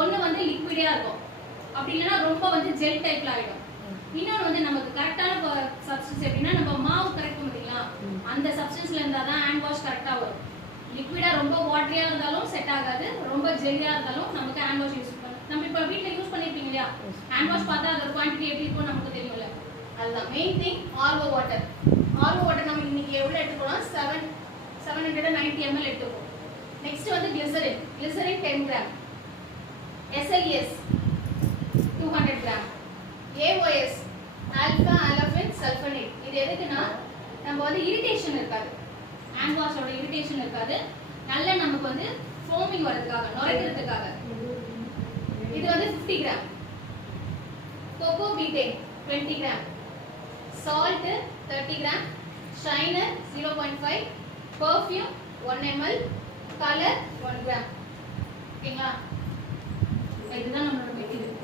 ஒன்று வந்து லிக்விடா இருக்கும், அப்படி இல்லைன்னா ரொம்ப வந்து ஜெல் டைப்ல ஆயிடும். இன்னொன்று வந்து நமக்கு கரெக்டான சப்ஸ்டன்ஸ் எப்படின்னா நம்ம மாவு கரெக்ட் பார்த்தீங்களா, அந்த சப்ஸ்டன்ஸ்ல இருந்தால் தான் ஹேண்ட் வாஷ் கரெக்டாக வரும். லிக்விடா ரொம்ப வாட்டரியா இருந்தாலும் செட் ஆகாது, ரொம்ப ஜெல்லியா இருந்தாலும் நமக்கு ஹேண்ட் வாஷ் யூஸ் பண்ணலாம். நம்ம இப்போ வீட்டில் யூஸ் பண்ணிருப்பீங்க இல்லையா, ஹேண்ட் வாஷ் பார்த்தா அதோட குவான்டிட்டி எப்படி இருக்கும் நமக்கு தெரியும்ல. அதுதான் main thing. RO water. RO water நம்ம இன்னைக்கு எவ்வளோ எடுத்துக்கலாம், 790 ml எடுத்துக்கோம். நெக்ஸ்ட் வந்து glycerin. Glycerin 10 gram. SIS 200 gram. AOS alpha olefin sulphonate. இது எதுக்குன்னா நம்ம வந்து இரிட்டேஷன் இருக்காது, ஹேண்ட் வாஷோட இரிட்டேஷன் இருக்காது, நல்ல நமக்கு வந்து ஃபோமிங் வரதுக்காக, நுரைக்கிறதுக்காக. இது வந்து 50 gram. Coco betaine 20 gram. Salt 30 gram. Shiner 0.5. Perfume 1 ml. Colour 1 gram. ஓகேங்களா? இதுதான் நம்மளோட மெட்டீரியல்.